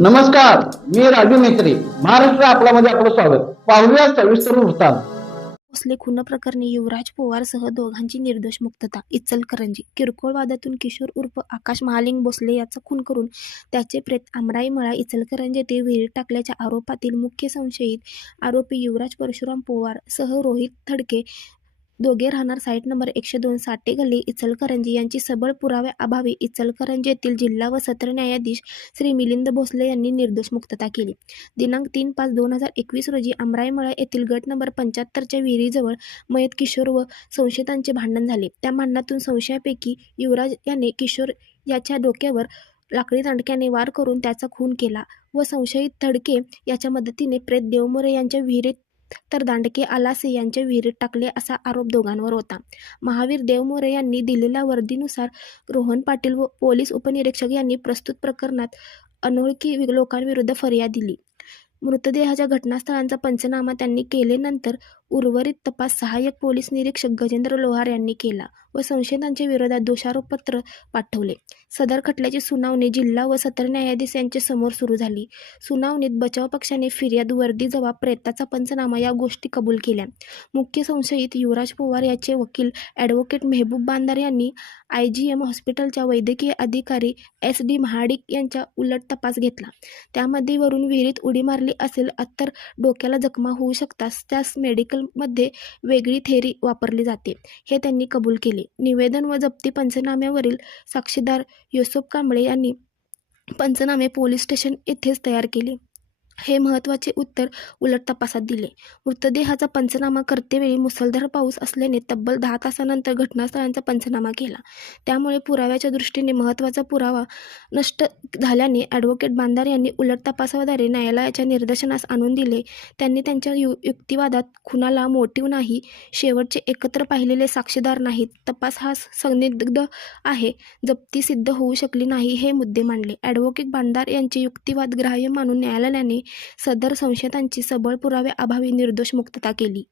नमस्कार मी राजू मेत्री महाराष्ट्र आपला मध्ये आपलं स्वागत. पाहूया सविस्तर वृत्तांत. भोसले खून प्रकरणी युवराज पवारसह दोघांची निर्दोष मुक्तता. इचलकरंजी किरकोळ वादातून किशोर उर्फ आकाश महालिंग भोसले याचा खून करून त्याचे प्रेत आमराई मळा इचलकरंजी येथे विहिरीत टाकल्याच्या आरोपातील मुख्य संशयित आरोपी युवराज परशुराम पवार सह रोहित थडके दोघे राहणार. साईट नंबर एकशे दोन साठे गल्ली इचलकरंजी यांची सबळ पुराव्याअभावी इचलकरंजी येथील जिल्हा व सत्र न्यायाधीश श्री मिलिंद भोसले यांनी निर्दोष मुक्तता केली. दिनांक तीन पाच दोन हजार एकवीस रोजी अमराईमळा येथील गट नंबर पंच्याहत्तरच्या विहिरीजवळ मयत किशोर व संशयितांचे भांडण झाले. त्या भांडणातून संशयापैकी युवराज याने किशोर याच्या डोक्यावर लाकडी दांडक्याने वार करून त्याचा खून केला व संशयित थडके याच्या मदतीने प्रेत देवमोरे यांच्या विहिरीत तर दांडके आलासे यांच्या विहिरीत टाकले असा आरोप दोघांवर होता. महावीर देवमोरे यांनी दिलेल्या वर्दीनुसार रोहन पाटील व पोलीस उपनिरीक्षक यांनी प्रस्तुत प्रकरणात अनोळखी लोकांविरुद्ध फर्याद दिली. मृतदेहाच्या घटनास्थळांचा पंचनामा त्यांनी केल्यानंतर उर्वरित तपास सहाय्यक पोलीस निरीक्षक गजेंद्र लोहार यांनी केला व संशयितांच्या विरोधात दोषारोपपत्र पाठवले. सदर खटल्याची सुनावणी जिल्हा व सत्र न्यायाधीश यांच्या समोर सुरू झाली. सुनावणीत बचाव पक्षाने फिर्याद वर्दी जबाब प्रेताचा पंचनामा या गोष्टी कबूल केल्या. मुख्य संशयित युवराज पवार याचे वकील ॲडव्होकेट मेहबूब बांदार यांनी आय जी एम हॉस्पिटलच्या वैद्यकीय अधिकारी एस डी महाडिक यांच्या उलट तपास घेतला. त्यामध्ये वरून विहिरीत उडी मारली असेल तर डोक्याला जखमा होऊ शकतात त्यास मेडिकल मध्ये वेगळी थेरी वापरली जाते. हे त्यांनी कबूल केले. निवेदन व जप्ती पंचनाम्यावरील साक्षीदार युसुफ कांबळे यांनी पंचनामे पोलीस स्टेशन येथेच तयार केले. हे महत्त्वाचे उत्तर उलट तपासात दिले. मृतदेहाचा पंचनामा करतेवेळी मुसळधार पाऊस असल्याने तब्बल दहा तासानंतर घटनास्थळांचा पंचनामा केला. त्यामुळे पुराव्याच्या दृष्टीने महत्त्वाचा पुरावा नष्ट झाल्याने ॲडव्होकेट बांदार यांनी उलट तपासाद्वारे न्यायालयाच्या निदर्शनास आणून दिले. त्यांनी त्यांच्या यु युक्तिवादात खुनाला मोटिव नाही शेवटचे एकत्र पाहिलेले साक्षीदार नाहीत. तपास हा संदिग्ध आहे. जप्ती सिद्ध होऊ शकली नाही हे मुद्दे मांडले. ॲडव्होकेट बांदार यांचे युक्तिवाद ग्राह्य मानून न्यायालयाने सदर संशयितांची सबळ पुराव्याअभावी निर्दोष मुक्तता केली.